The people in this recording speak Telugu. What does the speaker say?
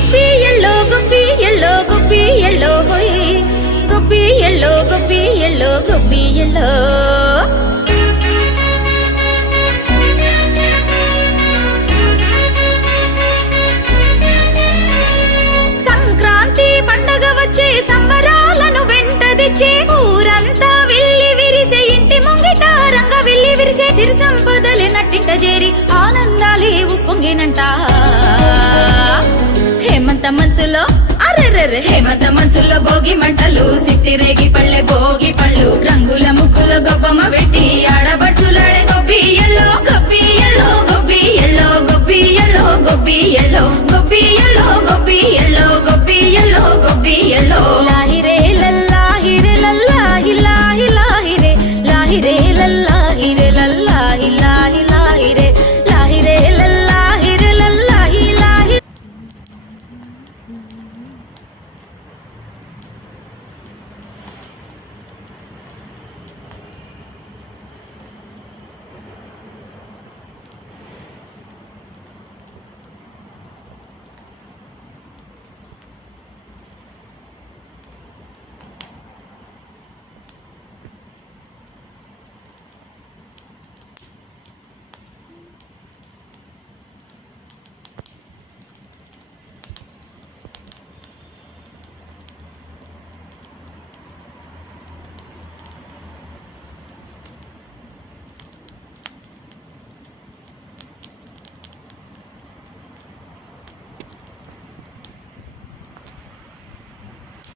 గుబ్బి ఎల్లో హోయ్ గుబ్బి ఎల్లో సంక్రాంతి పండగ వచ్చే సంబరాలను వెంట తెచ్చే ఊరంతా విల్లి విరిసే ఇంటి ముంగిట రంగ విల్లి విరిసే సిరి సంపదలే నట్టింట చేరి ఆనందాలే ఉప్పొంగినంట హేమంత మంచులో హేమంత మంచుల్లో భోగి మంటలు సిట్టి రేగి పళ్ళె భోగి పళ్ళు రంగుల ముగ్గుల గొబ్బమ్మ పెట్టి ఆడబడుచులాడే గొబ్బి ఎల్లో